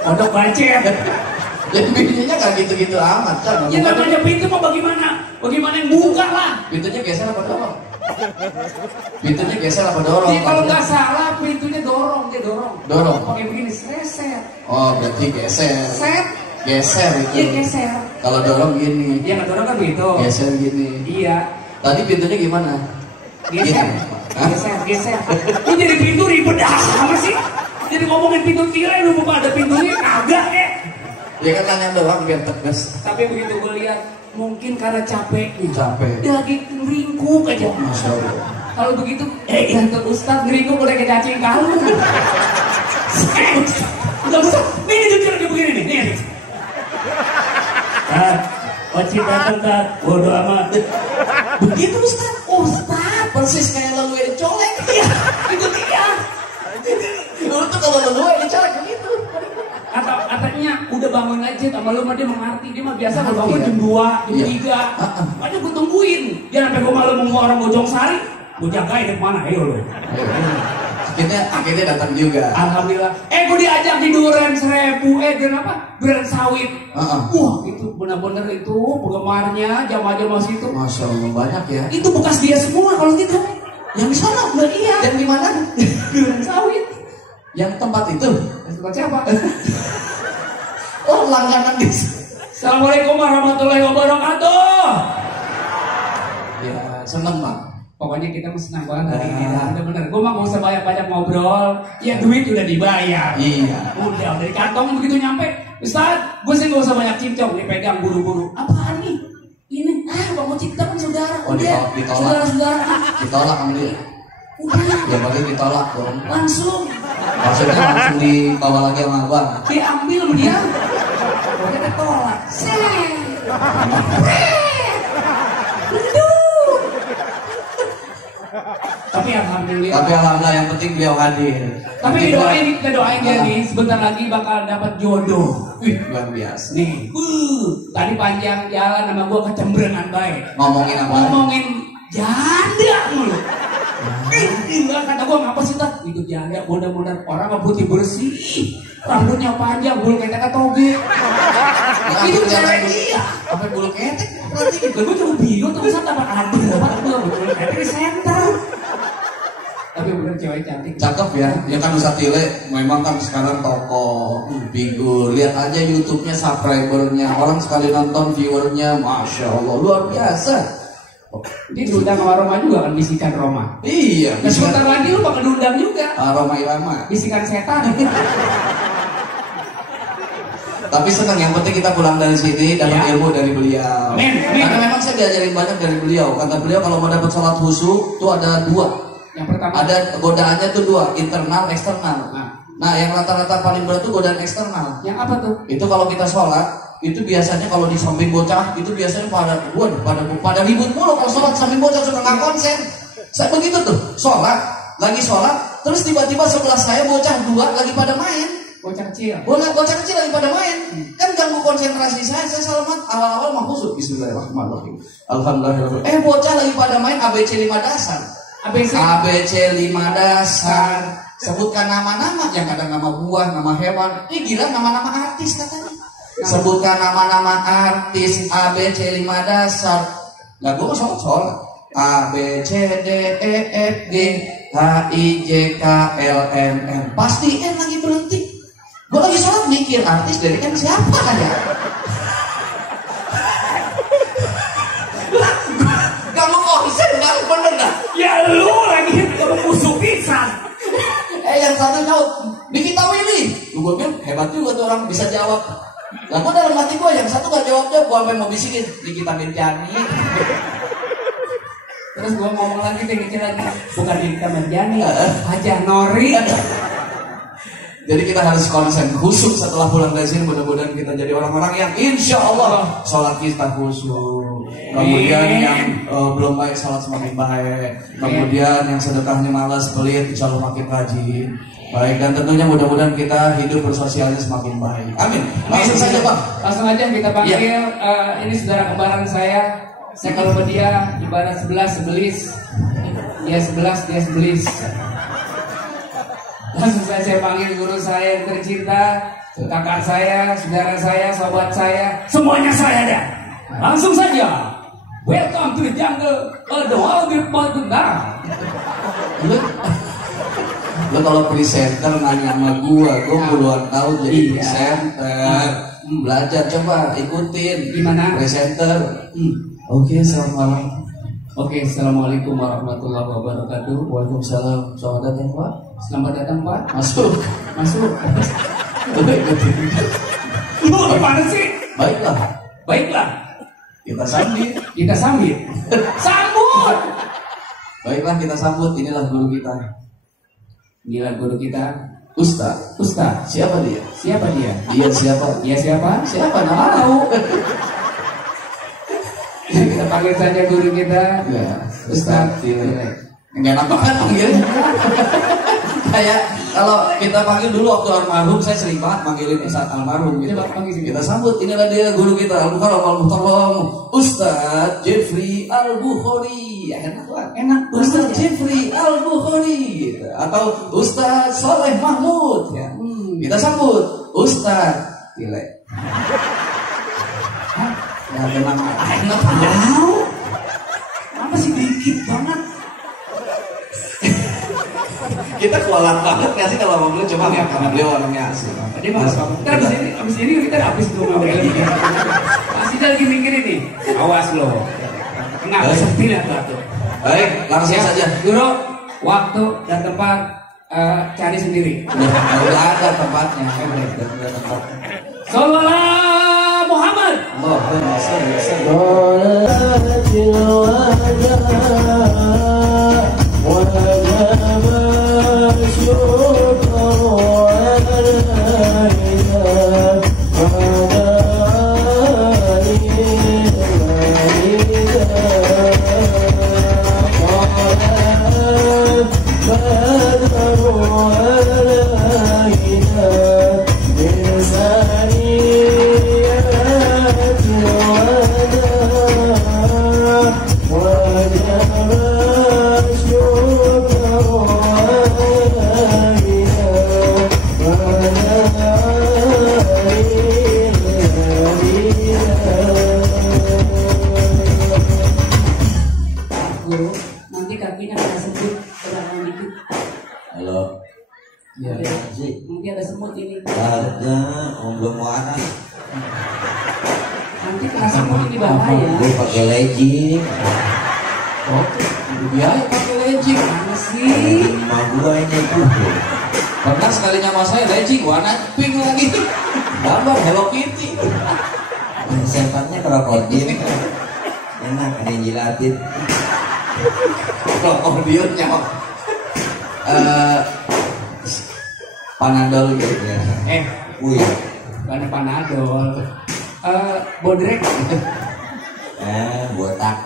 Kodok lecet. Ya bininya gak gitu-gitu amat kan. Ya namanya pintu mau bagaimana? Bagaimana yang buka lah. Pintunya geser apa dorong? Pintunya geser apa dorong? Jadi kalau nggak salah pintunya dorong, dia dorong. Dorong. Pakai begini, seset. Oh berarti geser. Set. Geser itu. Iya geser. Kalau dorong gini. Iya nggak dorong kan begitu. Geser gini. Iya. Tadi pintunya gimana? Geser. Gini. Geser. Ini jadi pintu ribet apa sih? Jadi ngomongin pintu tirai lu bukan ada pintunya kagak ya? Ya kan nanya doang biar tegas. Tapi begitu gue lihat mungkin karena capeknya. Capek. Dia lagi ngeringkuk aja. Masya Allah. Kalau begitu, untuk Ustadz ngeringkuk udah kayak cacing kamu. Enggak usah. Nih jujur lagi begini nih. Nih. Wajib datang kan, bodo amat. Begitu Ustaz. Ustaz persis kayak lalu yang colek. Iya, itu dia. Dulu tuh kalau lalu yang colek begitu. Katanya udah bangun aja sama lu mah dia mengerti. Dia mah biasa kalau bangun jam 2, jam 3. Makanya gue tungguin. Jangan sampai gue malam mau orang Bojong Sari. Gue jagain di mana, ayo lu. Akhirnya datang juga. Alhamdulillah. Gue diajak di Duren 1000. Duren apa? Duren Sawit. Wah itu benar-benar itu penggemarnya jamaah-jamaah situ. Masya Allah banyak ya. Itu bekas dia semua kalau gitu. Yang di sana udah iya. Yang di mana? Duren Sawit. Yang tempat itu. Tempat siapa? Oh langganan di. Assalamualaikum warahmatullahi wabarakatuh. Ya seneng Bang. Pokoknya kita mesti senang banget hari ini. Bener-bener. Gue mah gak usah banyak-banyak ngobrol. Ya duit udah dibayar. Iya. Udah dari kantong begitu nyampe. Ustaz, gue sih gak usah banyak cincong. Dipegang buru-buru. Apaan nih? Ini, Bang Cipta kan saudara. Oh ditolak. Saudara-saudara. Ditolak sama dia. Udah. Ya paling ditolak dong. Langsung. Maksudnya langsung dibawa lagi sama abang. Diambil sama dia. Pokoknya ditolak. Tapi alhamdulillah yang penting beliau hadir. Tapi kita doain dia nih sebentar lagi bakal dapat jodoh. Luar biasa. Nih, tadi panjang jalan sama gua kecemberengan baik. Ngomongin apa? Ngomongin janda mulu. Enggak kata gua ngapa sih tak? Itu janda mudah-mudahan orang mah putih bersih. Rambutnya panjang, bulu ketek toge. Itu cewek dia. Apa bulu ketek? Berarti gua juga bingung tuh bisa apa ada bulu ketek di center. Tapi bener cewek cantik. Cakep ya. Ya kan Ustaz Tile memang kan sekarang tokoh figur. Lihat aja YouTube-nya subscribernya. Orang sekali nonton viewernya, Masya Allah luar biasa. Dia diundang sama Roma juga kan, bisikan Roma. Iya. Dan sebentar lagi lu bakal diundang juga. Roma Irama. Bisikan setan. Tapi senang, yang penting kita pulang dari sini dapat ilmu dari beliau. Karena memang saya diajarin banyak dari beliau. Kata beliau kalau mau dapat sholat khusyuk itu ada 2. Yang pertama ada godaannya tuh 2, internal, eksternal. Nah, yang rata-rata paling berat tuh godaan eksternal. Yang apa tuh? Itu kalau kita sholat, itu biasanya kalau di samping bocah, itu biasanya pada ribut mulu kalau sholat samping bocah suka nggak konsen. Saya begitu tuh, lagi sholat, terus tiba-tiba sebelah saya bocah 2 lagi pada main. Bocah kecil. Bocah kecil lagi pada main. Kan ganggu konsentrasi saya salaman awal-awal mah khusyuk. Bismillahirrahmanirrahim. Alhamdulillah. Bocah lagi pada main ABC 5 dasar. ABC 5 dasar. Sebutkan nama-nama, yang ada nama buah, nama hewan. Gila nama-nama artis katanya. Sebutkan nama-nama artis ABC 5 dasar. Nah gue sholat A B C D E F G H I J K L M N. Pasti N lagi berhenti. Gue lagi sholat mikir artis dari N siapa kan ya? Kamu konsen kan bener gak? Ya lu lagi kamu musuh pisan. Yang satu nyaut Nikita Willy. Gue bilang hebat juga tuh orang bisa jawab. Lah gue dalam hati gue yang satu gak jawab-jawab. Gue sampai mau bisikin Nikita Mirjani. Terus gue ngomong lagi mikir lagi bukan Nikita Mirjani, Haja Nori. Jadi kita harus konsen khusyuk setelah pulang dari sini. Mudah-mudahan kita jadi orang-orang yang insya Allah sholat kita khusyuk. Kemudian yang belum baik sholat semakin baik. Kemudian yang sedekahnya malas pelit insya Allah makin rajin. Baik, dan tentunya mudah-mudahan kita hidup bersosialnya semakin baik. Amin. Langsung saja Bang. Langsung aja kita panggil ini saudara kembaran saya. Saya kalau dia ibarat 11 sebelis. Dia 11, dia sebelis. Langsung saya panggil guru saya yang tercinta, kakak saya, saudara saya, sobat saya, semuanya saya ada. Langsung saja, welcome to the jungle, the wild bird now. Lo kalau presenter nanya sama gua puluhan tahun jadi presenter. Belajar coba ikutin. Gimana? Presenter. Oke, selamat malam. Oke, assalamualaikum warahmatullahi wabarakatuh. Waalaikumsalam. Selamat datang Pak. Selamat datang Pak. Masuk. Lu gimana sih? Baiklah. Kita sambut. Sambut. Baiklah kita sambut. Inilah guru kita. Inilah guru kita. Ustaz. Siapa dia? Dia siapa? Siapa? Nama tahu. Kita panggil saja guru kita. Ya, Ustaz Tile. Enggak enak banget panggilnya. Kayak kalau kita panggil dulu waktu almarhum, saya sering banget manggilin Ustaz almarhum gitu. Kita sambut, inilah dia guru kita, Al-Mukarram Ustaz Jeffrey Al-Bukhari. Enak banget. Ustaz Jeffrey Al-Bukhari gitu. Atau Ustaz Soleh Mahmud ya. Kita sambut Ustaz Tile. Ya tenang, enak tahu. Apa sih dikit banget? Kita kualat banget nggak sih kalau ngobrol, coba ya, karena beliau orangnya asli. Tadi mas, kita abis ini kita habis tuh ngobrol. Masih lagi mikirin nih. Awas lo. Nggak seperti lah tuh. Baik, langsung saja. Guru, waktu dan tempat cari sendiri. Udah ada tempatnya. Sallallahu Muhammad. Allahumma shalli nanti kakinya kena semut berapa dikit. Halo. Ya, nanti ada semut ini. Ada, belum mau anak. Nanti kena semut ini bahaya. Gue pakai legging. Oke, biaya pakai legging. Mana sih? Lima gua ini tuh. Pernah sekalinya mas saya legging warna pink lagi. Gambar Hello Kitty. Sempatnya krokodil. Enak, ada yang jilatin. Krokodilnya Panadol gitu ya. Wih. Bukan Panadol. Bodrek. Botak.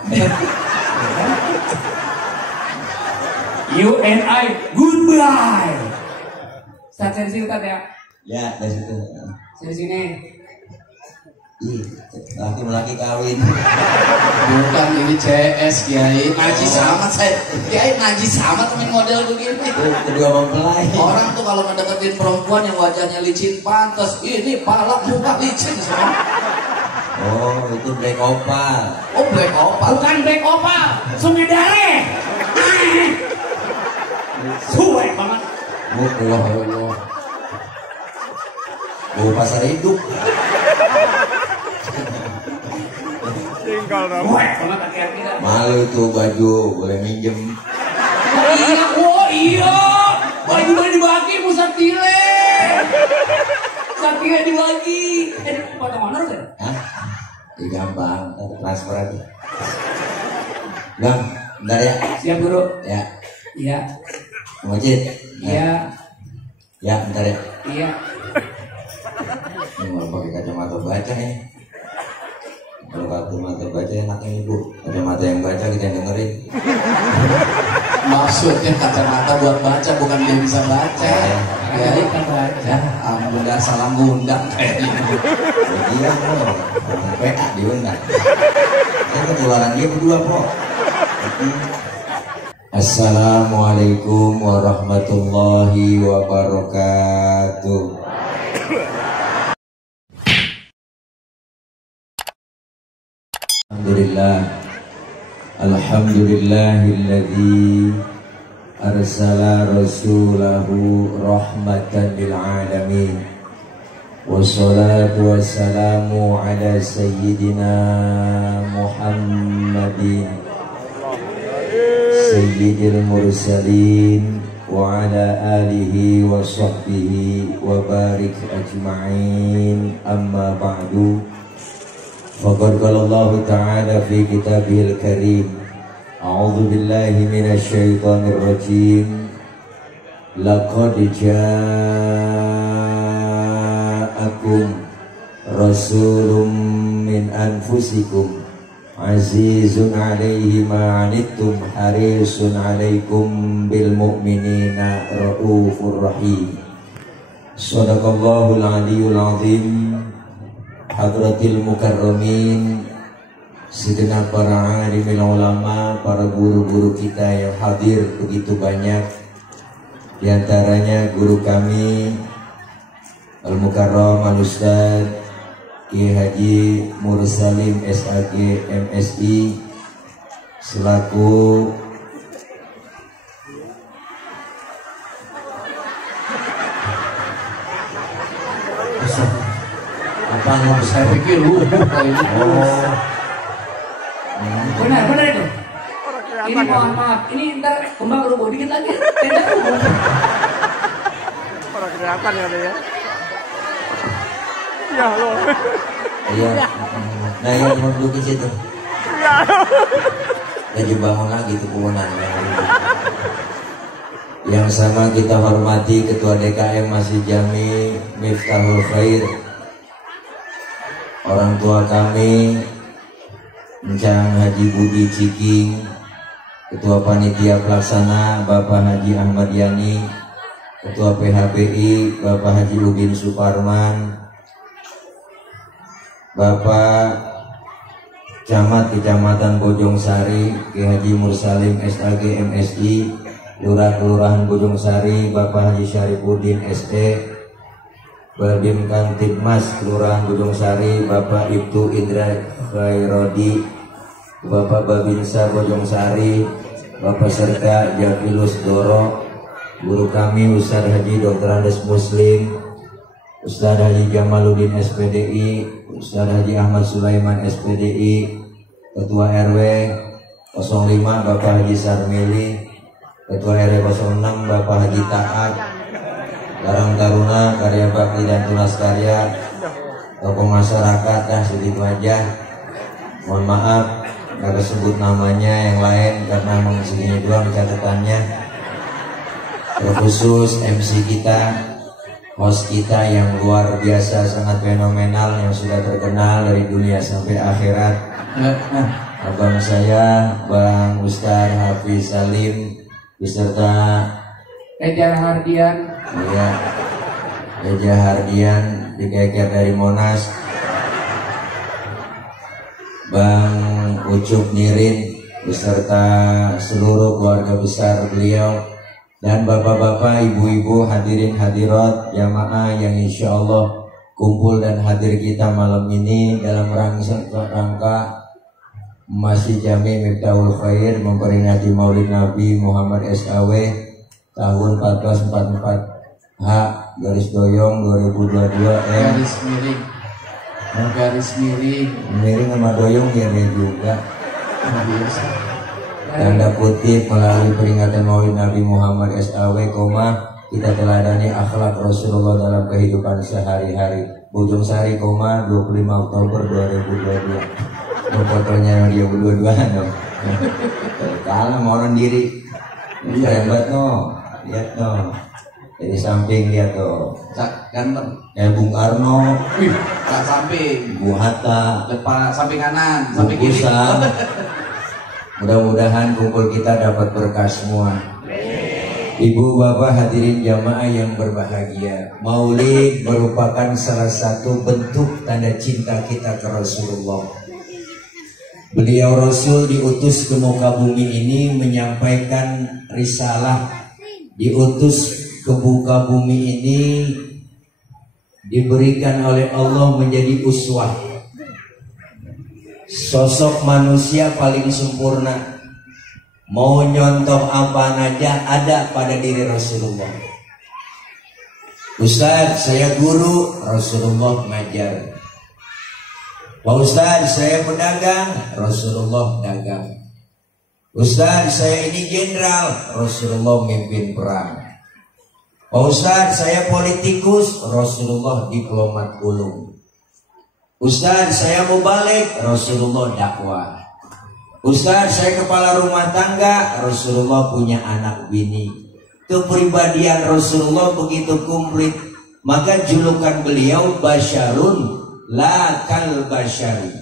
You and I goodbye. Start dari sini Tat ya. Ya, dari situ. Dari sini. Ih, laki-laki kawin. Bukan ini CS Kiai. Najis amat saya. Kiai najis amat main model begini. Kedua mempelai. Orang tuh kalau ngedeketin perempuan yang wajahnya licin pantas. Ini palak muka licin semua. Oh, itu black opal. Oh black opal. Bukan black opal, sungai dare. Suwe banget. Allah. Oh, pasar hidup. Suwe banget kaki-kaki dah. Malu tuh baju, boleh minjem. Iya. Baju udah dibagi Musatile. Satile dibagi. Potong honor kan? Hah? Ya, gampang, transfer aja. Bang, bentar ya. Siap guru. Ya, Iya. Majid. Iya. Ya, bentar ya. Iya. Ini mau pakai kacamata baca nih. Kalau kacamata baca enaknya ibu. Kacamata yang baca kita dengerin. Maksudnya kacamata buat baca bukan dia bisa baca. Ya, Kita baca. alhamdulillah salam undang kayaknya. Iya, bro. PA diundang. Ini ketularan dia berdua, bro. Assalamualaikum warahmatullahi wabarakatuh. Alhamdulillahilladzi arsala rasulahu rahmatan lil alamin. Wassalatu wassalamu ala sayyidina Muhammadin sayyidil mursalin wa ala alihi wa sahbihi wa barik ajma'in. Amma ba'du. Faqad qala Allah Ta'ala fi kitabihil karim. A'udzu billahi minasy syaithanir rajim. Laqad ja'akum rasulun min anfusikum azizun 'alaihi ma 'anittum harisun 'alaikum bil mu'minina raufur rahim. Shadaqallahul 'aliyyul 'azim. Hadratil mukarramin, segenap para alimil ulama, para guru-guru kita yang hadir begitu banyak. Di antaranya guru kami Al-Mukarram Al-Ustaz Ki Haji Mursalim SAG MSI selaku saya pikir lu benar itu. Ini mohon maaf, ini ntar kembang rubuh dikit lagi, tenda rubuh. Orang kelihatan ya ada ya. Iya lo. Iya. Nah yang mau duduk di situ. Iya. Dan bangun lagi tuh kewenangan. Yang sama kita hormati Ketua DKM Masjid Jami Miftahul Khair, orang tua kami Encang Haji Budi Ciking, Ketua Panitia Pelaksana Bapak Haji Ahmad Yani, Ketua PHBI Bapak Haji Udin Suparman, Bapak Camat Kecamatan Bojongsari Ki Haji Mursalim SAG MSI, Lurah Kelurahan Bojongsari Bapak Haji Syarifuddin SE, Babim Kantipmas Kelurahan Bojongsari Bapak Ibtu Indra Khairodi, Bapak Babinsa Bojongsari Bapak Serka Jafilus Doro, guru kami Ustaz Haji Dr. Andes Muslim, Ustaz Haji Jamaluddin SPDI, Ustaz Haji Ahmad Sulaiman SPDI, Ketua RW 05 Bapak Haji Sarmili, Ketua RW 06 Bapak Haji Taat, Karang Taruna, Karya Bakti dan Tunas Karya, tokoh masyarakat, dah segitu aja. Mohon maaf gak sebut namanya yang lain karena memang segini doang catatannya. Terkhusus MC kita, host kita yang luar biasa, sangat fenomenal, yang sudah terkenal dari dunia sampai akhirat. Abang saya, Bang Ustaz Hafiz Salim, beserta Ejar Hardian. Iya, Eja Hardian dikeker dari Monas, Bang Ucup Nirin beserta seluruh keluarga besar beliau, dan bapak-bapak, ibu-ibu, hadirin hadirat jamaah yang insya Allah kumpul dan hadir kita malam ini dalam rangka Masjid Jami Miftahul Khair memperingati Maulid Nabi Muhammad SAW tahun 1444 H garis doyong 2022 garis miring sama doyong ya juga tanda kutip melalui peringatan Maulid Nabi Muhammad SAW, kita teladani akhlak Rasulullah dalam kehidupan sehari-hari. Bojongsari, 25 Oktober 2022. Fotonya yang dia berdua-duaan dong. Kalah mau orang diri. Hebat no, lihat no. Dari samping lihat tuh. Cak ganteng. Bung Karno. Cak samping. Bung Hatta. Depan samping kanan, samping kiri. Mudah-mudahan kumpul kita dapat berkah semua. Ibu bapak hadirin jamaah yang berbahagia, Maulid merupakan salah satu bentuk tanda cinta kita ke Rasulullah. Beliau Rasul diutus ke muka bumi ini menyampaikan risalah, diutus ke muka bumi ini diberikan oleh Allah menjadi uswah. Sosok manusia paling sempurna, mau nyontoh apa aja ada pada diri Rasulullah. Ustaz, saya guru, Rasulullah ngajar. Pak Ustaz, saya pedagang, Rasulullah dagang. Ustaz, saya ini jenderal, Rasulullah mimpin perang. Pak Ustaz, saya politikus, Rasulullah diplomat ulung. Ustaz, saya mau balik, Rasulullah dakwah. Ustaz, saya kepala rumah tangga, Rasulullah punya anak bini. Kepribadian Rasulullah begitu komplit, maka julukan beliau basyarun la kal basyari,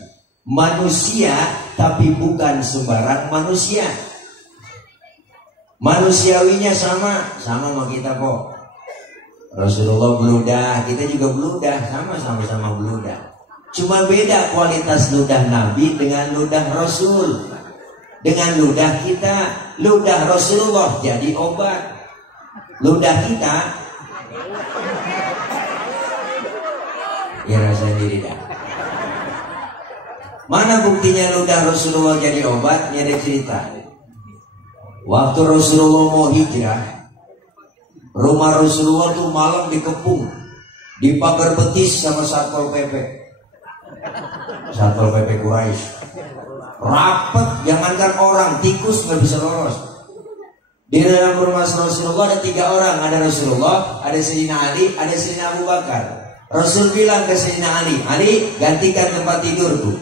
manusia tapi bukan sembarang manusia. Manusiawinya sama sama kita kok. Rasulullah beludah, kita juga beludah, sama-sama beludah. Cuma beda kualitas ludah Nabi dengan ludah Rasul. Dengan ludah kita, ludah Rasulullah jadi obat. Ludah kita ya rasa diri dah. Mana buktinya ludah Rasulullah jadi obat? Ini ada cerita. Waktu Rasulullah mau hijrah, rumah Rasulullah tuh malam dikepung, dipagar betis sama Satpol PP. Satpol PP Quraisy. Rapet, jangankan orang, tikus nggak bisa lolos. Di dalam rumah Rasulullah ada 3 orang, ada Rasulullah, ada Sayyidina Ali, ada Sayyidina Abu Bakar. Rasul bilang ke Sayyidina Ali, Ali gantikan tempat tidurku,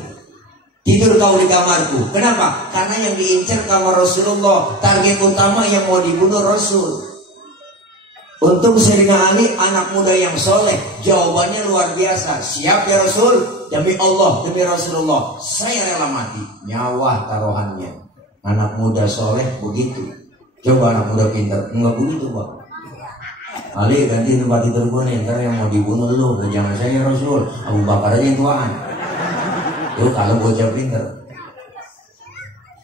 tidur kau di kamarku. Kenapa? Karena yang diincar kamar Rasulullah, target utama yang mau dibunuh Rasul. Untung Sayyidina Ali anak muda yang soleh, jawabannya luar biasa. Siap ya Rasul, demi Allah, demi Rasulullah, saya rela mati, nyawa taruhannya. Anak muda soleh begitu. Coba anak muda pintar, enggak begitu Pak. Ali ganti tempat tidur gue nih, ntar yang mau dibunuh lu, jangan saya Rasul, Abu Bakar aja yang tuaan. Itu kalau bocah pintar.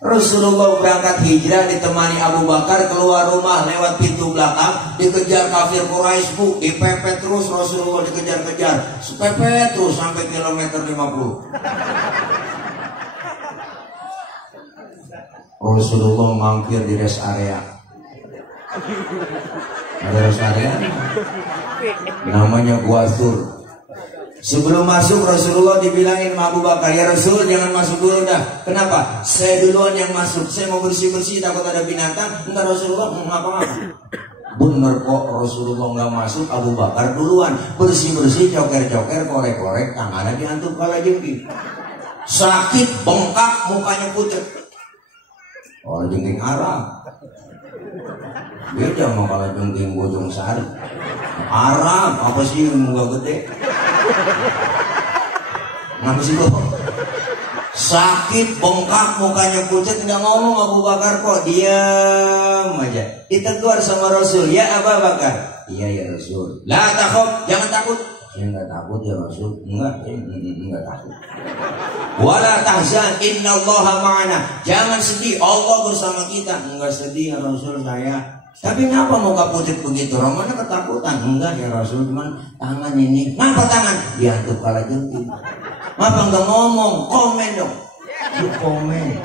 Rasulullah berangkat hijrah ditemani Abu Bakar, keluar rumah lewat pintu belakang, dikejar kafir Quraisy bu, dipepet terus Rasulullah, dikejar-kejar, sepepet terus sampai kilometer 50. Rasulullah mampir di rest area. Ada rest area namanya Gua Thur. Sebelum masuk Rasulullah dibilangin sama Abu Bakar, ya Rasul jangan masuk dulu dah. Kenapa? Saya duluan yang masuk, saya mau bersih-bersih takut ada binatang. Entar Rasulullah mau ngapa-ngapa. Bener kok Rasulullah nggak masuk, Abu Bakar duluan bersih-bersih, coker-coker, korek-korek, tangannya diantuk kala jengking. Sakit, bengkak, mukanya pucat. Oh jengking Arab beda sama kalau jengking Bojong Sari. Arab apa sih muka gede? Kenapa sih lo? Sakit, bengkak, mukanya pucat, nggak ngomong Abu Bakar kok, diam aja. Ditegur sama Rasul, ya Abu Bakar. Iya ya Rasul. La takut, jangan takut. Saya nggak takut ya Rasul. Enggak takut. Wala tahzan, innallaha ma'ana. Jangan sedih, Allah bersama kita. Enggak sedih ya Rasul saya. Tapi ngapa muka pucat begitu? Romana ketakutan. Enggak ya Rasul, cuman tangan ini. Ngapa tangan? Diantuk kala jengking. Ngapa enggak ngomong? Komen dong. Lu komen.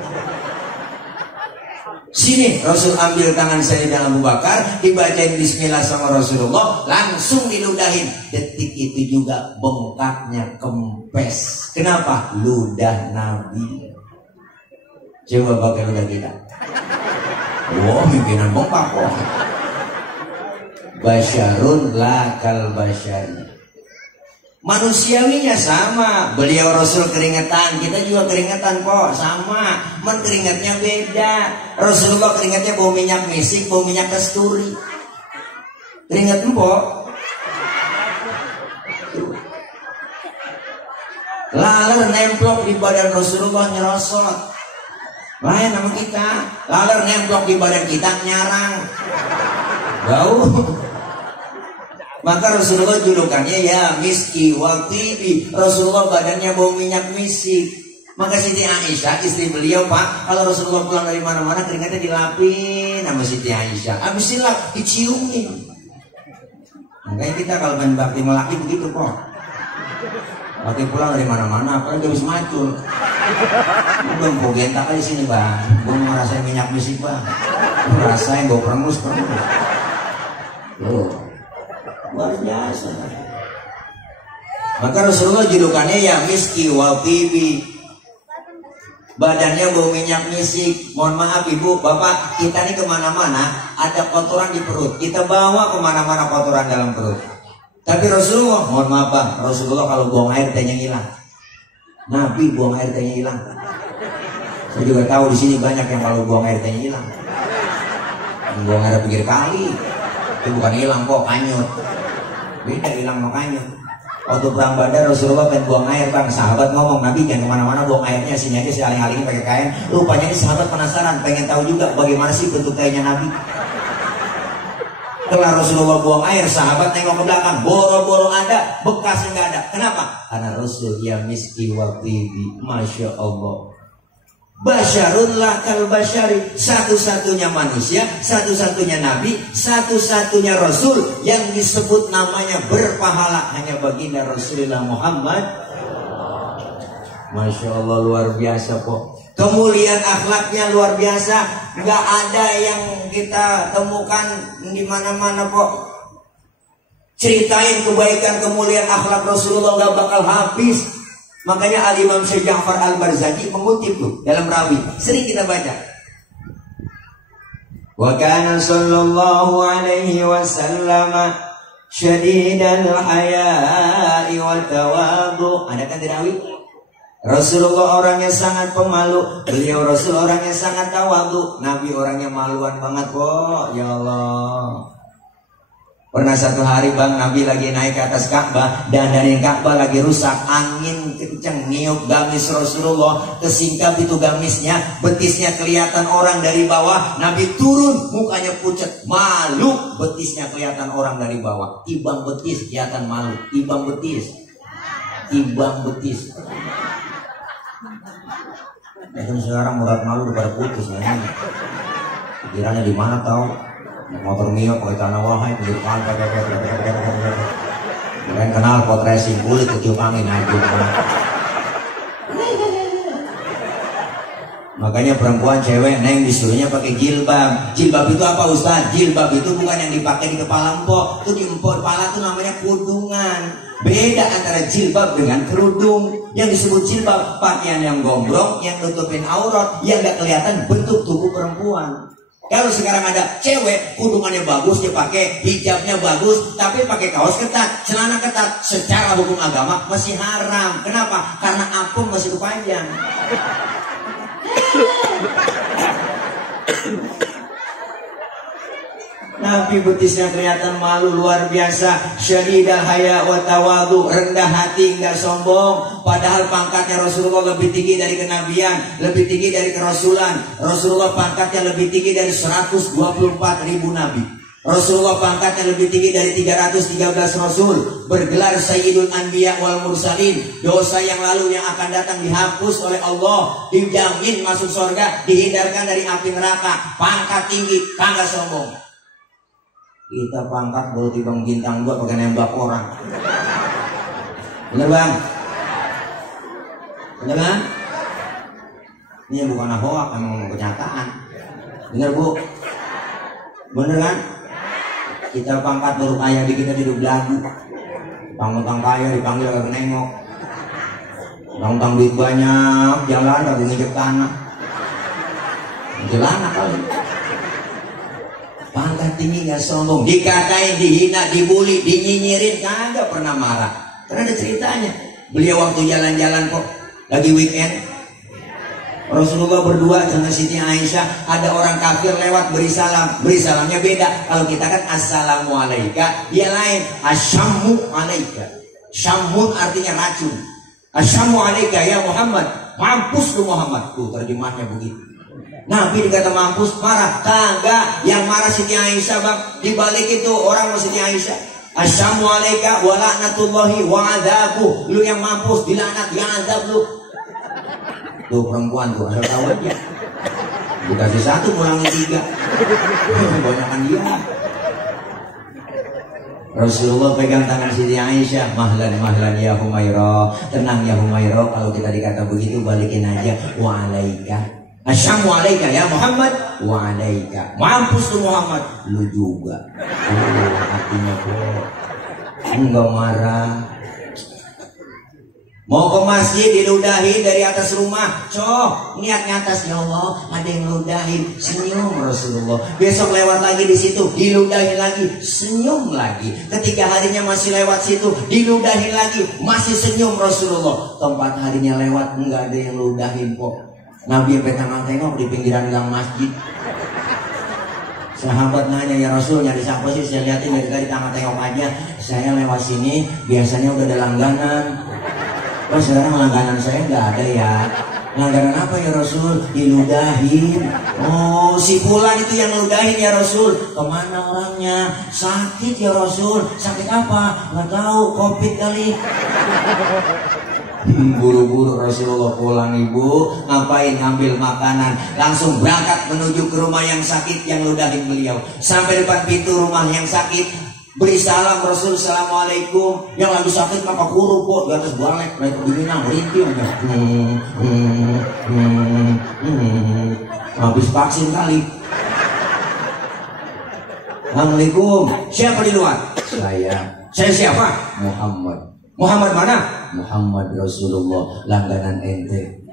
Sini Rasul ambil tangan Sayyidina Abu Bakar, dibacain bismillah sama Rasulullah, langsung diludahin. Detik itu juga bengkaknya kempes. Kenapa? Ludah Nabi. Coba pakai ludah kita. Wow, mimpinan bengkak kok. Basyarun la kal basyari. Manusiawinya sama. Beliau Rasul keringetan, kita juga keringetan kok, sama. Men keringatnya beda. Rasulullah keringatnya bau minyak misik, bau minyak kasturi. Keringat empok. Laler nemplok di badan Rasulullah nyerosot. Lain sama kita. Laler nemplok di badan kita nyarang. Bau. Maka Rasulullah julukannya ya miski wa tibi. Rasulullah badannya bau minyak misik. Maka Siti Aisyah istri beliau Pak, kalau Rasulullah pulang dari mana-mana keringatnya dilapin sama Siti Aisyah. Habis dilap diciumin. Makanya kita kalau main bakti melaki begitu kok. Bakti pulang dari mana-mana apalagi habis macul. Belum gue gentak aja sini bang, gue mau ngerasain minyak misik bang, gue ngerasain gue perengus. Loh, luar biasa. Maka Rasulullah julukannya ya miski wal tibi. Badannya bau minyak misik. Mohon maaf ibu, bapak, kita nih kemana-mana ada kotoran di perut, kita bawa kemana-mana kotoran dalam perut. Tapi Rasulullah, mohon maaf bang, Rasulullah kalau buang air tehnya hilang. Nabi buang air tehnya hilang. Saya juga tahu di sini banyak yang kalau buang air tehnya hilang. Buang air pinggir kali, itu bukan hilang kok, kanyut. Beda hilang sama kanyut. Waktu perang Badar Rasulullah pengen buang air bang, sahabat ngomong Nabi jangan kemana-mana buang airnya, sini aja sealing-alingin pakai kain. Rupanya ini sahabat penasaran, pengen tahu juga bagaimana sih bentuk kainnya Nabi. Setelah Rasulullah buang air, sahabat nengok ke belakang, boro-boro ada, bekasnya nggak ada. Kenapa? Karena Rasul ya miski wa tibi, masya Allah. Basyarun lakal basyari, satu-satunya manusia, satu-satunya nabi, satu-satunya rasul yang disebut namanya berpahala hanya baginda Rasulullah Muhammad. Masya Allah, luar biasa kok. Kemuliaan akhlaknya luar biasa, nggak ada yang kita temukan di mana-mana kok. Ceritain kebaikan kemuliaan akhlak Rasulullah nggak bakal habis. Makanya Al-Imam Syekh Ja'far Al-Barzanji mengutip tuh dalam Rawi, sering kita baca. Wa kana sallallahu alaihi wasallam syadidal haya'i wa tawadu. Ada kan di Rawi? Rasulullah orangnya sangat pemalu, beliau Rasul orangnya sangat tawadu. Nabi orangnya maluan banget kok. Ya Allah. Pernah satu hari bang, Nabi lagi naik ke atas Ka'bah dan dari Ka'bah lagi rusak, angin kenceng niup gamis Rasulullah, kesingkap itu gamisnya, betisnya kelihatan orang dari bawah. Nabi turun, mukanya pucat, malu, betisnya kelihatan orang dari bawah. Ibang betis kelihatan malu, ibang betis. Itu sekarang murad malu udah pada putus ya. Pikirannya di mana tahu? Motor Mio pakai tanah wahai pinggir pantai keren kenal pot racing kulit ketiup angin aja. Makanya perempuan cewek neng disuruhnya pakai jilbab. Jilbab itu apa Ustaz? Jilbab itu bukan yang dipakai di kepala empok, itu di empok kepala itu namanya kudungan. Beda antara jilbab dengan kerudung. Yang disebut jilbab pakaian yang gombrong, yang nutupin aurat, yang gak kelihatan bentuk tubuh perempuan. Kalau sekarang ada cewek kudungannya bagus, dia pakai hijabnya bagus, tapi pakai kaos ketat, celana ketat, secara hukum agama masih haram. Kenapa? Karena apung masih kepanjang. Nabi betisnya kelihatan malu luar biasa. Syadidal haya wa tawadu, rendah hati enggak sombong. Padahal pangkatnya Rasulullah lebih tinggi dari kenabian, lebih tinggi dari kerasulan. Rasulullah pangkatnya lebih tinggi dari 124.000 nabi. Rasulullah pangkatnya lebih tinggi dari 313 Rasul. Bergelar Sayyidul Anbiya wal Mursalin. Dosa yang lalu yang akan datang dihapus oleh Allah. Dijamin masuk surga, dihindarkan dari api neraka. Pangkat tinggi, kagak sombong. Kita pangkat baru tibang bintang 2 pakai nembak orang. Bener bang? Bener kan? Ini bukan hoak, emang kenyataan. Bener bu? Bener kan? Kita pangkat baru kaya di kita hidup lagu. Tang-tang kaya dipanggil agak nengok. Tang-tang duit banyak, jalan agak nginjek tanah. Jelana kali. Pangkat tinggi gak sombong, dikatain, dihina, dibully, dinyinyirin, kagak pernah marah. Karena ada ceritanya. Beliau waktu jalan-jalan kok, lagi weekend, Rasulullah berdua dengan Siti Aisyah, ada orang kafir lewat beri salam. Beri salamnya beda. Kalau kita kan assalamualaikum, dia lain asyamu alaika. Syamun artinya racun. Asyamu alaika ya Muhammad, mampus lu Muhammad. Tuh terjemahnya begitu. Nabi dikata mampus, marah. Kagak, yang marah Siti Aisyah bang. Dibalik itu orang Siti Aisyah, asyamu alaika wa la'natullahi wa adzabuh. Lu yang mampus, dilaknat, diazab lu. Tuh perempuan tuh, asal tahu aja. Dikasih 1 ngurangin 3. Banyakan dia. Rasulullah pegang tangan Siti Aisyah, mahlan mahlan ya Humairah, tenang ya Humairah. Kalau kita dikata begitu balikin aja, wa alaika, asyamu alaika ya Muhammad, wa alaika, mampus tuh Muhammad, lu juga. Artinya kok enggak marah. Mau ke masjid diludahi dari atas rumah, cok, niatnya atas, ya Allah ada yang ludahin, senyum Rasulullah. Besok lewat lagi di situ, diludahin lagi, senyum lagi. Ketika harinya masih lewat situ, diludahin lagi, masih senyum Rasulullah. Keempat harinya lewat, enggak ada yang ludahin kok. Nabi sampai tengok di pinggiran gang masjid. Sahabat nanya, ya Rasul nyari siapa sih? Saya liatin dari tadi tengok aja. Saya lewat sini biasanya udah ada langganan. Oh sekarang langganan saya nggak ada ya. Langganan apa ya Rasul? Diludahin. Oh si Fulan itu yang ludahin ya Rasul. Kemana orangnya? Sakit ya Rasul. Sakit apa? Nggak tahu. Covid kali. Buru-buru Rasulullah pulang, ibu ngapain? Ngambil makanan, langsung berangkat menuju ke rumah yang sakit yang ludahin beliau. Sampai depan pintu rumah yang sakit, beri salam Rasul, assalamualaikum. Yang lagi sakit maka kuru kok di atas balik, naik kedinginan merintih aja. Habis vaksin kali. Assalamualaikum. Siapa di luar? Saya siapa? Muhammad. Muhammad mana? Muhammad Rasulullah, langganan ente.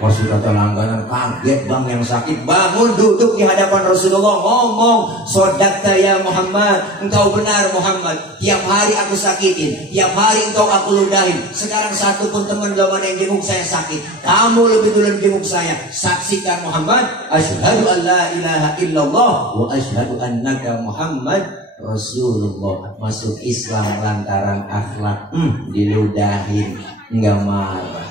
Masih kata langganan, kaget bang yang sakit, bangun duduk di hadapan Rasulullah, ngomong, sodakta ya Muhammad, engkau benar Muhammad, tiap hari aku sakitin, tiap hari engkau aku ludahin. Sekarang satu pun teman belum ada yang jenguk saya sakit, kamu lebih dulu jenguk saya. Saksikan Muhammad, asyhadu an la ilaha illallah wa asyhadu annaka Muhammad Rasulullah. Masuk Islam lantaran akhlak. Diludahin nggak marah,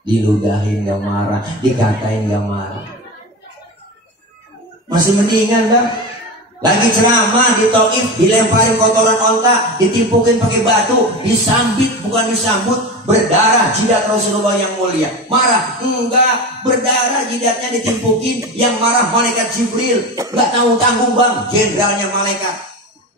diludahin nggak marah, dikatain nggak marah, masih mendingan dah. Lagi ceramah di Taif, dilemparin kotoran onta, ditimpukin pakai batu, disambit bukan disambut, berdarah jidat Rasulullah yang mulia. Marah? Enggak, berdarah jidatnya ditimpukin. Yang marah malaikat Jibril, nggak tanggung bang, jenderalnya malaikat.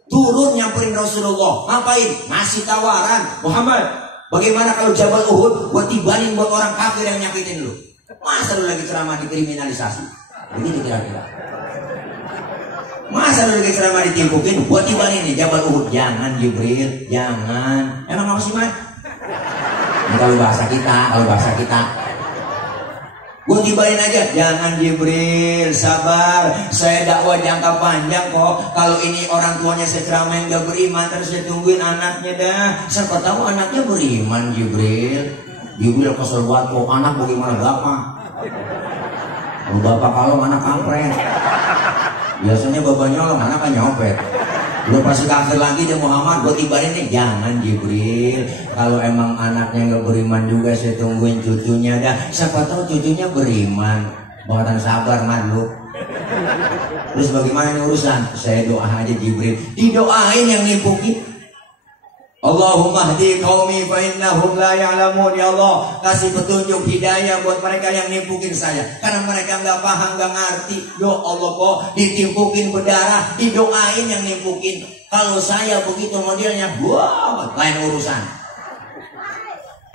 Turun nyamperin Rasulullah, ngapain? Ngasih tawaran, Muhammad, bagaimana kalau Jabal Uhud buat tibanin buat orang kafir yang nyakitin lu? Masa lu lagi ceramah dikriminalisasi? Begitu kira-kira. Masa lu lagi ceramah ditimpukin buat tibanin nih Jabal Uhud? Jangan Jibril, jangan. Emang apa sih man? Kalau bahasa kita gue tibain aja, jangan Jibril, sabar, saya dakwah jangka panjang kok. Kalau ini orang tuanya saya ceramah yang gak beriman, terus saya tungguin anaknya dah. Siapa tahu anaknya beriman. Jibril kesel banget kok, anak bagaimana bapak? Kalau bapak kalau anak kampret, biasanya bapak nyolong, anak kan nyopet. Belum pasti kafir lagi dia Muhammad, gue tibain nih, jangan Jibril. Kalau emang anaknya nggak beriman juga, saya tungguin cucunya dah. Siapa tahu cucunya beriman. Bawatan sabar madlu. Terus bagaimana ini urusan? Saya doa aja Jibril, didoain yang nimpukin. Allahumma hdi qaumi fa innahum la ya'lamun. Ya Allah, kasih petunjuk hidayah buat mereka yang nimpukin saya, karena mereka nggak paham, nggak ngerti. Ya Allah kok ditimpukin berdarah, didoain yang nimpukin. Kalau saya begitu modelnya, wah, lain urusan.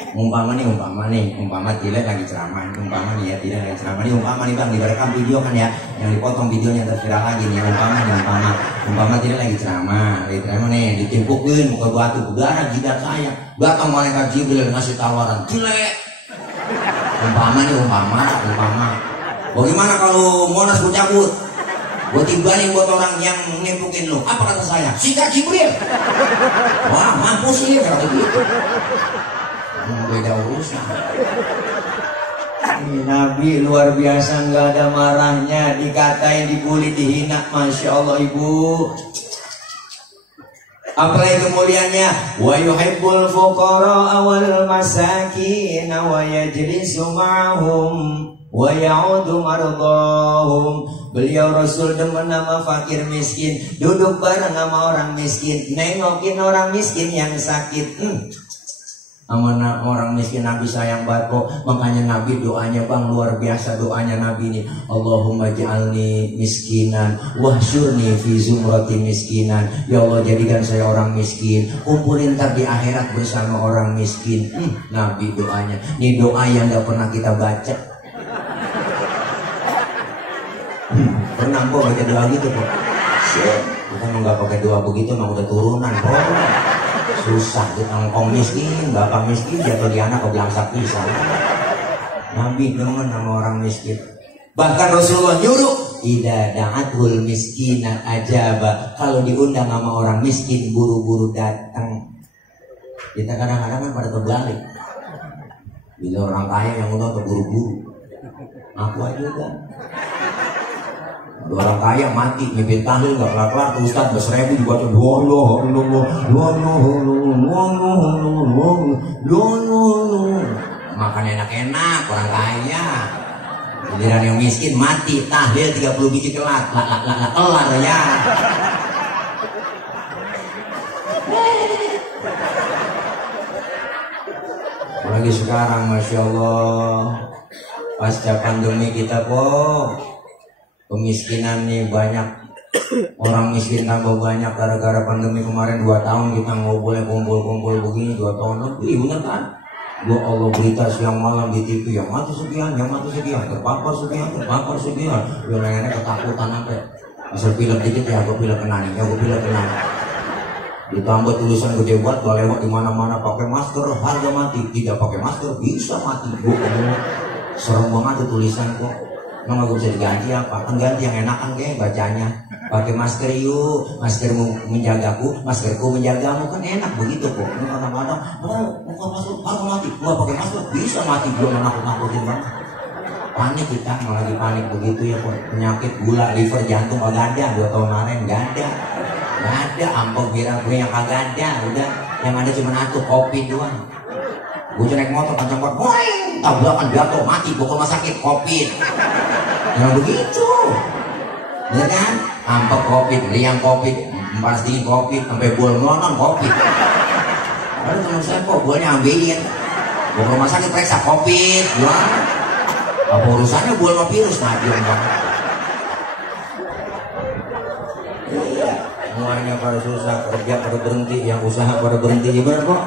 Umpama tidak lagi ceramah, umpama tidak lagi ceramah nih, umpama nih bang, direkam video kan ya, yang dipotong videonya terviral lagi nih, umpama tidak lagi ceramah nih, ditimpukin muka batu berdarah jidat saya, datang malaikat Jibril ngasih tawaran, jelek. Umpama. Bagaimana kalau Monas gue cabut, gue tibanin buat orang yang nimpukin lo? Apa kata saya? Sikat Jibril. Wah mampus sih kalau begitu. Beda urusan. Nabi luar biasa, nggak ada marahnya, dikatain, dibully, dihina, masya Allah ibu. Apalagi kemuliaannya, wa yuhibbul fuqara wal masakin wa yajlisu ma'hum wa ya'udu mardahum. Beliau Rasul demen nama fakir miskin, duduk bareng sama orang miskin, nengokin orang miskin yang sakit. Sama orang miskin Nabi sayang banget kok. Makanya Nabi doanya bang luar biasa, doanya Nabi ini, Allahumma ja'alni miskinan wahsyurni fi zumrati miskinan. Ya Allah jadikan saya orang miskin, kumpulin ntar di akhirat bersama orang miskin. Nabi doanya. Ini doa yang gak pernah kita baca. Pernah kok baca doa gitu kok. Kita mau gak pakai doa begitu emang udah turunan kok. Susah kita ngomong miskin, bapak miskin jatuh di anak kok belangsak pisang. Nabi demen sama orang miskin. Bahkan Rasulullah nyuruh, idza da'atul miskina ajaba. Kalau diundang sama orang miskin buru-buru datang. Kita kadang-kadang kan pada terbalik. Bila orang kaya yang undang buru-buru. Aku aja kan. Orang kaya mati mimpin tahlil nggak kelar-kelar, Ustaz ber-1000 dibaca makan enak-enak orang kaya. Giliran yang miskin mati tahlil 30 biji kelar ya. Apalagi sekarang Masya Allah pasca pandemi kita kok kemiskinan nih banyak, orang miskin tambah banyak gara-gara pandemi kemarin 2 tahun kita nggak boleh kumpul-kumpul begini 2 tahun lebih, bener kan? Ya Allah berita siang malam di TV yang mati sekian, terpapar sekian, ya nenek ketakutan sampai asal pilek dikit ya aku pilek kena nih, ditambah tulisan gede buat kalau lewat di mana-mana pakai masker harga mati, tidak pakai masker bisa mati. Serem banget tuh tulisan kok. Emang gak bisa diganti apa? Kan ganti yang enakan kayak bacanya. Pakai masker yuk, maskermu menjagaku, maskerku menjagamu, kan enak begitu kok. Ini kadang-kadang, bukan masker, harus mati. Gua pakai masker bisa mati, belum nakut-nakutin banget. Panik kita, malah lagi panik begitu ya kok. Penyakit gula, liver, jantung kagak ada. 2 tahun kemarin gak ada. Ampun kira gue yang kagak ada. Udah, yang ada cuma atuh kopi doang. Gue naik motor kencang banget, boing, tabrakan jatuh mati, gue ke rumah sakit COVID. Yang begitu, ya kan? Ampek COVID, liang COVID, panas dingin COVID, sampai bual nonton COVID. Lalu teman saya kok bualnya ambilin, gue ke rumah sakit periksa COVID, gua. Apa urusannya bual sama virus maju enggak? Iya, semuanya pada susah, kerja pada berhenti, yang usaha pada berhenti, gimana kok?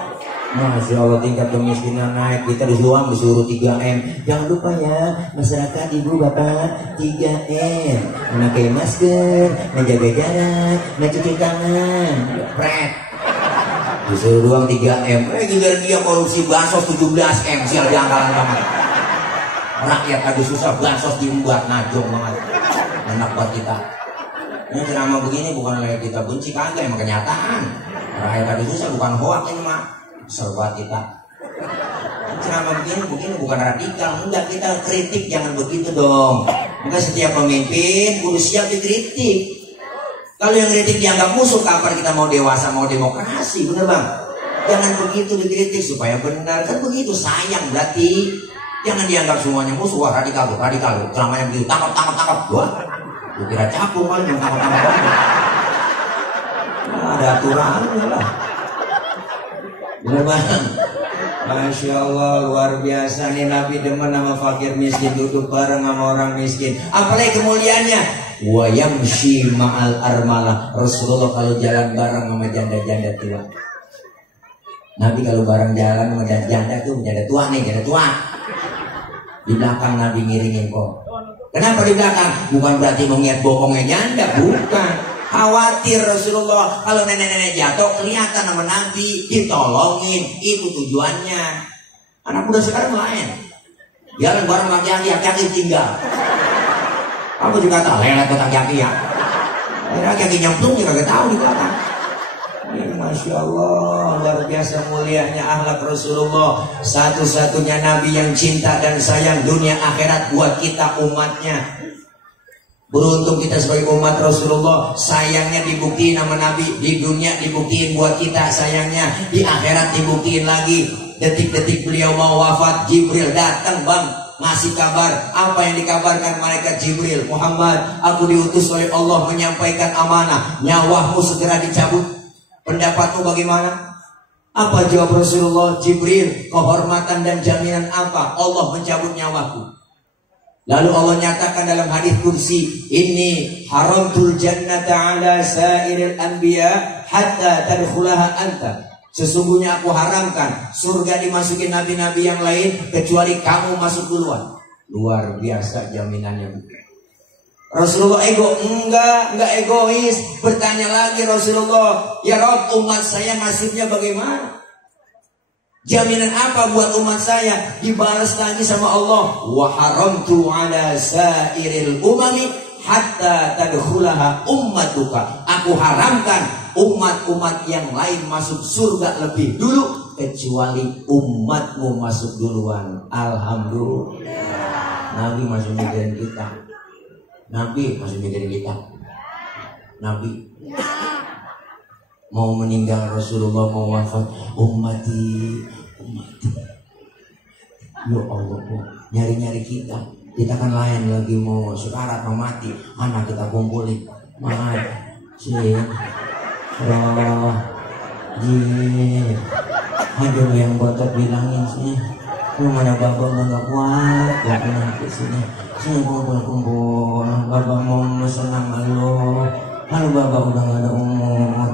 Masya Allah tingkat kemiskinan naik, kita disuruh 3M. Jangan lupa ya masyarakat ibu bapak 3M, memakai masker, menjaga jarak, mencuci tangan. Disuruh doang 3M. Giliran dia korupsi bansos 17M, sial jangkalan banget. Rakyat lagi susah, bansos dibuat najong banget. Enak buat kita. Ini ceramah begini bukan lagi kita benci, kagak emang kenyataan. Rakyat lagi susah bukan hoak ini mah. Serba kita ceramah begini bukan radikal, enggak, kita kritik, jangan begitu dong. Maka setiap pemimpin kudu siap dikritik. Kalau yang kritik dianggap musuh, kapan kita mau dewasa, mau demokrasi, bener bang? Jangan begitu dikritik supaya benar, kan begitu sayang berarti. Jangan dianggap semuanya musuh, wah radikal, ceramahnya begitu, tangkap, wah, lu kira capung kan yang tangkap. Ada aturannya lah. Bener bang? Masya Allah luar biasa nih Nabi demen sama fakir miskin, duduk bareng sama orang miskin. Apalagi kemuliaannya, wa yamshi ma'al armalah. Rasulullah kalau jalan bareng sama janda-janda tua. Nabi kalau bareng jalan sama janda tuh, janda tua nih, janda tua. Di belakang Nabi ngiringin kok. Kenapa di belakang? Bukan berarti mau ngeliat bokongnya janda, bukan. Khawatir Rasulullah kalau nenek-nenek jatuh kelihatan sama Nabi, ditolongin, itu tujuannya. Anak muda sekarang lain, jalan bareng laki-laki, hati-hati tinggal. Aku juga tahu lelet kotak kaki ya. Kaki nyemplung juga gak tahu di belakang. Masya Allah luar biasa mulianya akhlak Rasulullah. Satu-satunya Nabi yang cinta dan sayang dunia akhirat buat kita umatnya. Beruntung kita sebagai umat Rasulullah, sayangnya dibuktiin sama Nabi. Di dunia dibuktiin buat kita sayangnya, di akhirat dibuktiin lagi. Detik-detik beliau mau wafat, Jibril datang bang, ngasih kabar. Apa yang dikabarkan malaikat Jibril? Muhammad, aku diutus oleh Allah menyampaikan amanah, nyawamu segera dicabut. Pendapatmu bagaimana? Apa jawab Rasulullah? Jibril, kehormatan dan jaminan apa Allah mencabut nyawaku? Lalu Allah nyatakan dalam hadis kursi, inni haramtul jannata ala sairil anbiya hatta tadkhulaha anta. Sesungguhnya aku haramkan surga dimasukin nabi-nabi yang lain kecuali kamu masuk duluan. Luar biasa jaminannya. Rasulullah enggak egois. Bertanya lagi Rasulullah, ya Rabb, umat saya nasibnya bagaimana? Jaminan apa buat umat saya? Dibalas lagi sama Allah, wa haramtu ala sairil umami hatta tadkhulaha ummatuka. Aku haramkan umat-umat yang lain masuk surga lebih dulu kecuali umatmu masuk duluan. Alhamdulillah. Nabi masih mikirin kita. Nabi mau meninggal, Rasulullah mau wafat, ummati. Ya Allah, nyari-nyari kita. Kita kan lain lagi mau sekarat, mau mati. Anak kita kumpulin. Sih. Roh, aduh yang botak bilangin sih, lu mana bapak nggak kuat, gak pernah ke sini kumpul, bapak mau senang lo, halo bapak udah gak ada umur,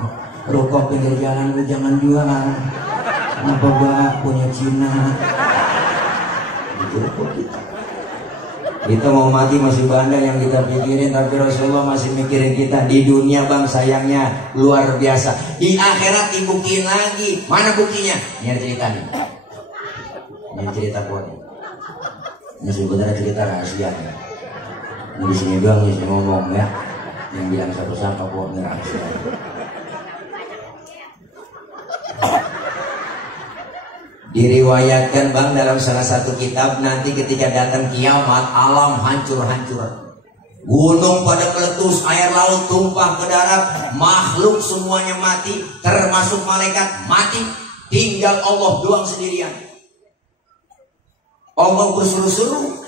rokok pinggir jalan lu jangan jual, kenapa bapak punya Cina, itu rokok kita mau mati masih bandar yang kita pikirin, tapi Rasulullah masih mikirin kita. Di dunia bang sayangnya luar biasa, di akhirat dibuktiin lagi. Mana buktinya? Ini ada cerita nih, ini cerita buat ini sebenarnya cerita rahasia. Ini di sini doang nih saya ngomong ya, yang bilang satu sangka buat ini rahasia. Diriwayatkan bang dalam salah satu kitab, nanti ketika datang kiamat alam hancur-hancur, gunung pada meletus, air laut tumpah ke darat, makhluk semuanya mati, termasuk malaikat mati, tinggal Allah doang sendirian. Allah berseru-seru.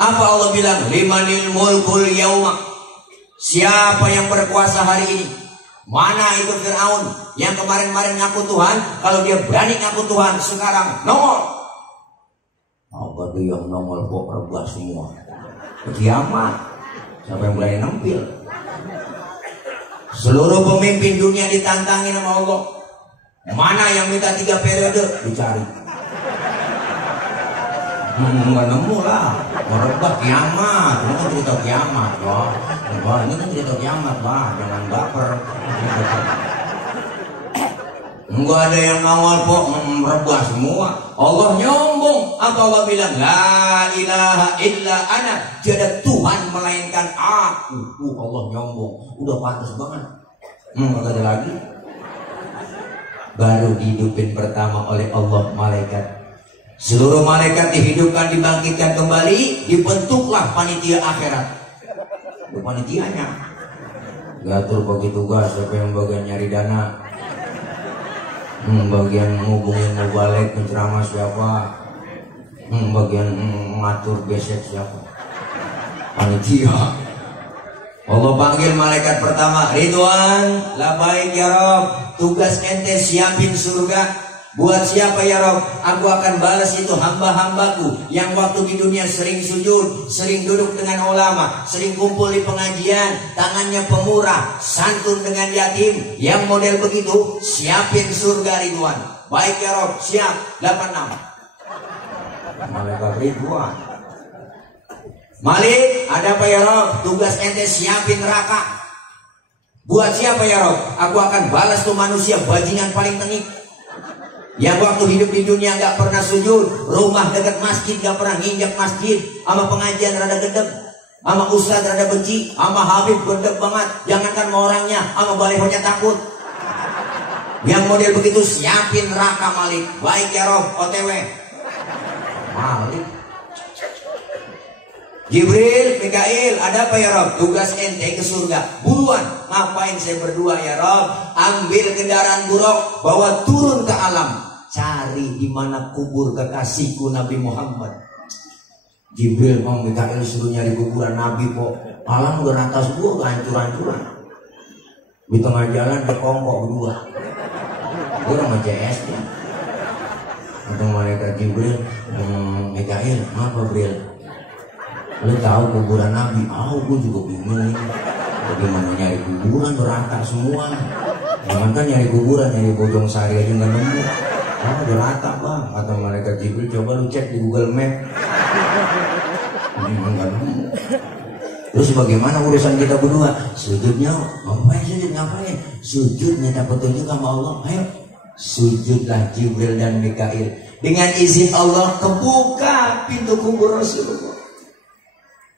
Apa Allah bilang? Limanil mulkul yauma. Siapa yang berkuasa hari ini? Mana itu Fir'aun yang kemarin-kemarin ngaku Tuhan? Kalau dia berani ngaku Tuhan, sekarang nongol. Apa tuh yang nongol kok rebah semua? Kiamat. Siapa yang berani nampil? Seluruh pemimpin dunia ditantangin sama Allah. Mana yang minta 3 periode? Dicari. Nggak nemu lah. Merebah kiamat. Ini kan cerita kiamat, wah. Wah, ini kan cerita kiamat, wah. Jangan baper. Enggak ada yang ngawal kok, merebah semua. Allah nyombong. Apa Allah bilang? La ilaha illa ana. Tiada Tuhan melainkan aku. Allah nyombong. Udah pantas banget. Enggak ada lagi. Baru dihidupin pertama oleh Allah malaikat. Seluruh malaikat dihidupkan, dibangkitkan kembali, dibentuklah panitia akhirat. Itu panitianya. Gatur bagi tugas, siapa yang bagian nyari dana, bagian ngubungin mubalek, penceramah siapa, bagian ngatur gesek siapa. Panitia. Allah panggil malaikat pertama, Ridwan, labaik ya Rob, tugas ente siapin surga. Buat siapa ya Rob? Aku akan balas itu hamba-hambaku yang waktu di dunia sering sujud, sering duduk dengan ulama, sering kumpul di pengajian, tangannya pemurah, santun dengan yatim. Yang model begitu, siapin surga Ridwan. Baik ya Rob, siap. 86. Malaikat Ridwan. Malik, ada apa ya Rob? Tugas ente siapin neraka. Buat siapa ya Rob? Aku akan balas tuh manusia bajingan paling tengik, yang waktu hidup di dunia gak pernah sujud, rumah dekat masjid gak pernah nginjak masjid, sama pengajian rada gedeg, sama ustaz rada benci, sama habib gedeg banget, jangankan sama orangnya, sama balehonya takut. Yang model begitu siapin neraka Malik. Baik ya Rob, OTW. Malik. Jibril, Mikail, ada apa ya Rob? Tugas ente ke surga. Buruan, ngapain saya berdua ya Rob? Ambil kendaraan buruk, bawa turun ke alam. Cari di mana kubur kekasihku Nabi Muhammad. Jibril mau Mikail suruh nyari kuburan Nabi kok. Alam udah rata semua, hancur-hancuran. Di tengah jalan berkongkok berdua. Gue orang CS ya. Atau malaikat Jibril, Mikail, apa Bril? Lu tahu kuburan Nabi? Gue juga bingung ini. Bagaimana nyari kuburan berata semua. Jangan kan nyari kuburan, nyari Bojong Sari aja nggak nemu. Udah rata bang. Kata malaikat Jibril, coba lu cek di Google Map. Nggak nemu. Terus bagaimana urusan kita berdua? Sujudnya, ngapain? Sujud minta petunjuk sama Allah. Ayo, sujudlah Jibril dan Mikail. Dengan izin Allah kebuka pintu kubur Rasulullah.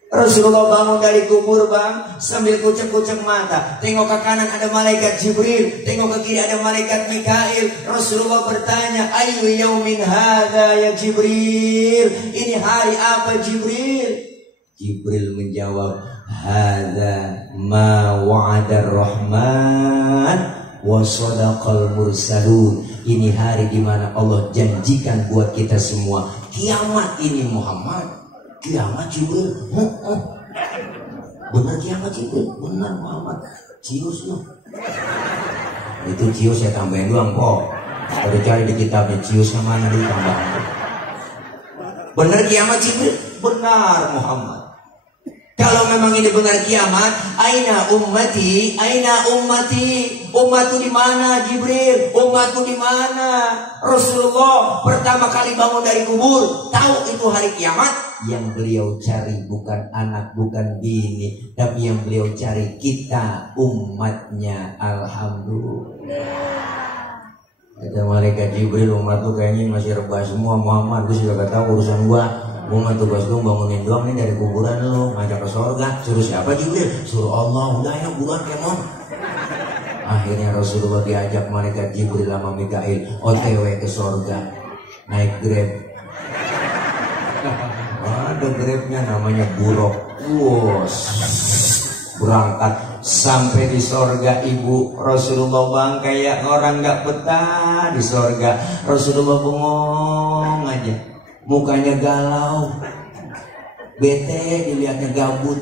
Rasulullah bangun dari kubur bang, sambil kucek-kucek mata. Tengok ke kanan ada malaikat Jibril, tengok ke kiri ada malaikat Mikail. Rasulullah bertanya, ayu yaumin hadza ya Jibril? Ini hari apa Jibril? Jibril menjawab, hadza ma wa'adar rahman wa sadaqal mursalun. Ini hari di mana Allah janjikan buat kita semua. Kiamat ini Muhammad. Kiamat Jibril, benar kiamat Jibril, benar Muhammad. Cius lu. Itu cius saya tambahin doang kok. Kalau cari di kitabnya cius yang mana ditambah. Benar kiamat Jibril, benar Muhammad. Kalau memang ini benar kiamat, aina ummati, aina ummati, umatku di mana Jibril, umatku di mana? Rasulullah pertama kali bangun dari kubur, tahu itu hari kiamat. Yang beliau cari bukan anak, bukan bini, tapi yang beliau cari kita umatnya. Alhamdulillah. Kata malaikat Jibril, umat tuh kayaknya masih rebah semua Muhammad, gue sudah gak tahu urusan gua. Gue mah tugas lu bangunin doang nih dari kuburan lu, ngajak ke sorga. Suruh siapa Jibril? Suruh Allah. Udah ayo buruan kemon. Akhirnya Rasulullah diajak malaikat Jibril sama Mikail OTW ke sorga, naik Grab. Ada Grabnya namanya Buruk. Berangkat sampai di sorga ibu Rasulullah bang, kayak orang nggak betah di sorga. Rasulullah bengong aja, mukanya galau, bete dilihatnya gabut.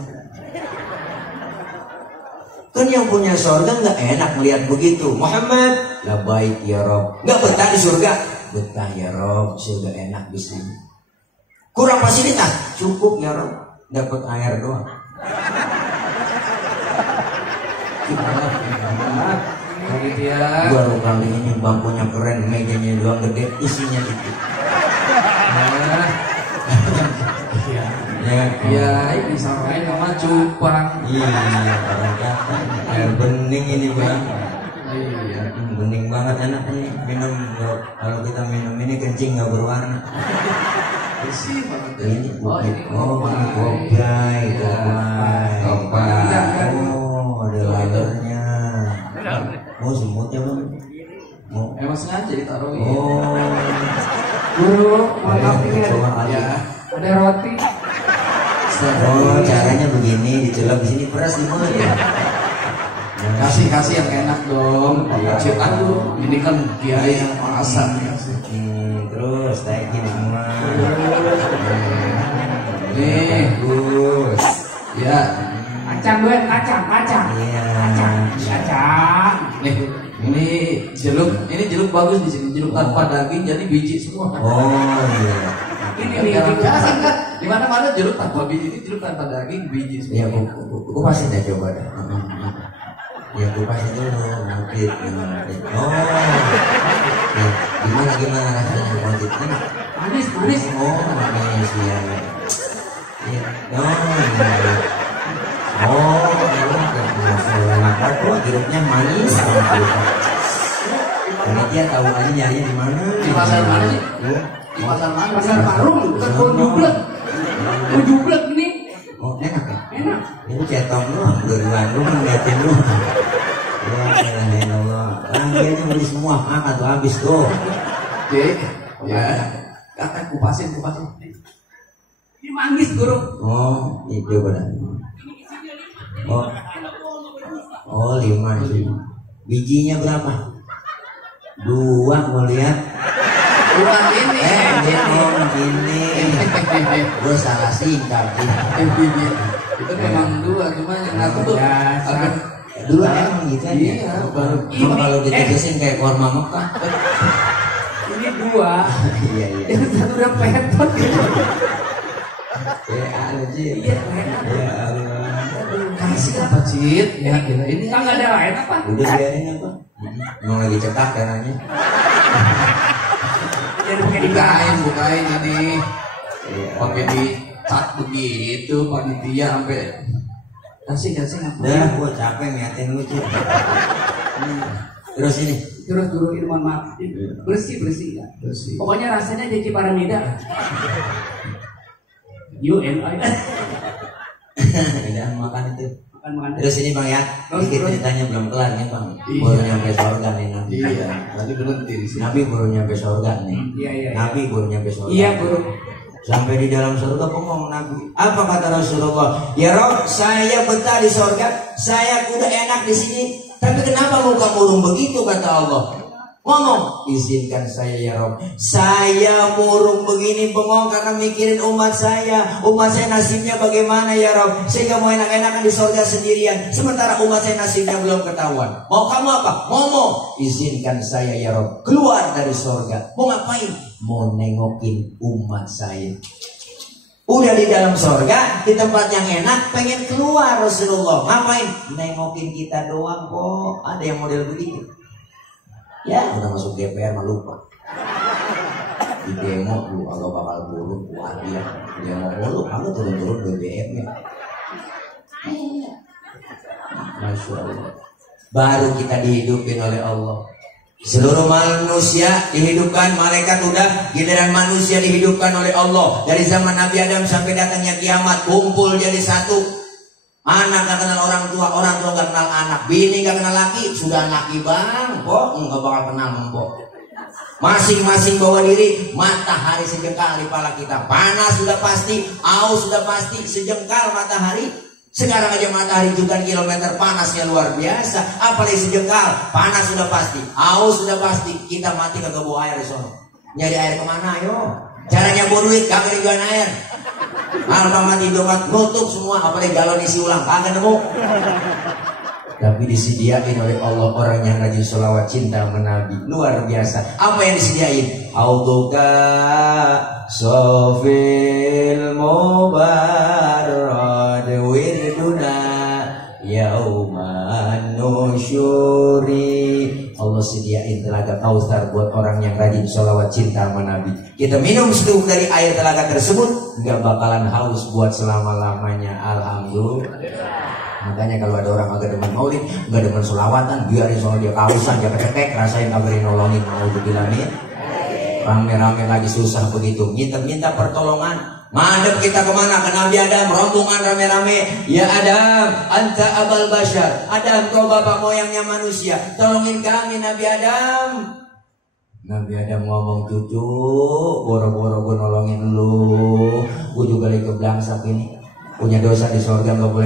Kan yang punya surga nggak enak melihat begitu. Muhammad, lah baik ya Rob. Nggak betah di surga? Betah ya Rob, surga enak di sini. Kurang fasilitas? Cukup ya Rob, dapat air doang. Gitu ya. Baru kali ini bangkunya keren, mejanya doang gede, isinya dikit. Ya, ini sampai nama cupang. Iya, orang kata air bening ini bang. Iya, bening banget enak nih minum. Kalau kita minum ini kencing nggak berwarna. bersih banget. Ini Kopai. Oh, ada lalernya. Oh, semutnya bang. Oh. Emang sengaja ditaruh ya. Oh. Guru, maaf ini Coba ya. Ada roti. Oh, caranya begini, dicelap di sini, peras di mulut ya. Kasih yang enak dong. Ciuman dulu. Ini kan kiai yang alasan. Terus kayak gini semua. Nih, bagus. Ya. Kacang gue, kacang. Iya. Kacang. Nih, ini jeruk bagus di sini. Jeruk tanpa daging, jadi biji semua. Oh iya. Ini kan di mana-mana jeruk tanpa biji, ini jeruk tanpa daging, biji semua. Iya, kupasin ya coba deh. Ya kupasin dulu, ngungkit. Oh. Ya, gimana rasanya ngungkit ini? Manis. Oh, manis ya. Iya. Oh, enak banget, jeruknya manis. Ini dia tahu aja nyarinya di mana? Di pasar mana sih? Di pasar mana? Pasar Parung, bukan Jublek ini. Oh, enak ya? Enak. Ini cetong lu, beruan lu ngeliatin lu. Ya Allah. Dia aja beli semua, makan tuh habis tuh. Oke, ya. Kakak kupasin. Ini manggis guru. Oh, itu benar. Oh, 5 sih. Bijinya berapa? 2 mau lihat. Bukan ini. Gini. Gue salah singkat. Itu memang 2, cuma yang aku tuh agak Dulu emang gitu aja. Iya, baru Cuma kalau ditegesin kayak korma Mekah. Ini dua. Iya iya. Yang satu udah petot gitu. Ya Allah Cid. Iya, Ya Allah. kasih apa Cid? Ya gila ini. Kita nggak ada lain apa? Udah biarin apa? Emang lagi cetak dananya. Jadi pakai dibukain. Bukain ini. Iya. Pakai dicat begitu panitia sampai kasih Dah, gua capek ngeliatin lu Cid. Terus ini. Terus turunin, mohon maaf. Bersih ya. bersih. Pokoknya rasanya jadi paramida. UNI. Udah makan itu. Makan. Terus ini Bang ya, dikit ceritanya belum kelar nih Bang. Baru nyampe surga nih Nabi. Iya, tadi berhenti di sini. Nabi baru nyampe surga nih. Iya. Nabi baru nyampe surga. Iya, Bro. Sampai di dalam surga ngomong Nabi. Apa kata Rasulullah? Ya Rob, saya betah di surga. Saya udah enak di sini. Tapi kenapa muka murung begitu kata Allah? Ngomong, izinkan saya ya Rob. Saya murung begini bengong karena mikirin umat saya. Umat saya nasibnya bagaimana ya Rob? Sehingga mau enak-enakan di surga sendirian. Sementara umat saya nasibnya belum ketahuan. Mau kamu apa? Ngomong, izinkan saya ya Rob. Keluar dari surga. Mau ngapain? Mau nengokin umat saya. Udah di dalam surga, di tempat yang enak, pengen keluar Rasulullah. Ngapain? Nengokin kita doang kok. Ada yang model begitu. Ya, udah masuk DPR mah lupa. Di demo lu agak bakal buruk buat dia. Demo mulu, aku turun-turun BBM ya. Masya Allah. Baru kita dihidupin oleh Allah. Seluruh manusia dihidupkan, malaikat udah, giliran manusia dihidupkan oleh Allah. Dari zaman Nabi Adam sampai datangnya kiamat, kumpul jadi satu. Anak gak kenal orang tua gak kenal anak. Bini gak kenal laki, sudah laki bang, kok nggak bakal kenal empok. Masing-masing bawa diri, matahari sejengkal di kepala kita. Panas sudah pasti, aus sudah pasti, sejengkal matahari. Sekarang aja matahari jutaan kilometer, panasnya luar biasa. Apalagi sejengkal, panas sudah pasti, aus sudah pasti. Kita mati kagak bawa air di sono. Nyari air kemana yo? Caranya bawa duit, kagak dijual air. Alfamart, Indomaret nutup semua, apalagi galon isi ulang kagak nemu. Tapi disediain oleh Allah orang yang rajin sholawat cinta menabi, luar biasa. Apa yang disediain? Autuka sofil mubarrad wirduna yauman nusyuri. Allah sediain telaga Kautsar buat orang yang rajin sholawat cinta sama Nabi. Kita minum seduh dari air telaga tersebut, nggak bakalan haus buat selama-lamanya. Alhamdulillah. Makanya kalau ada orang agak demen maulid, nggak demen sholawatan, biarin soal dia kausan, dia ketekek, rasain kabarin nolongin. Alhamdulillah nih. Rame-rame lagi susah begitu, minta pertolongan. Madep kita kemana? Ke Nabi Adam, rombongan rame-rame. Ya Adam, anta abal bashar. Adam, kau bapak moyangnya manusia. Tolongin kami Nabi Adam. Nabi Adam ngomong, cucu, boro-boro gue nolongin lu. Gue juga lagi keblangsak ini. Punya dosa di surga, gak boleh.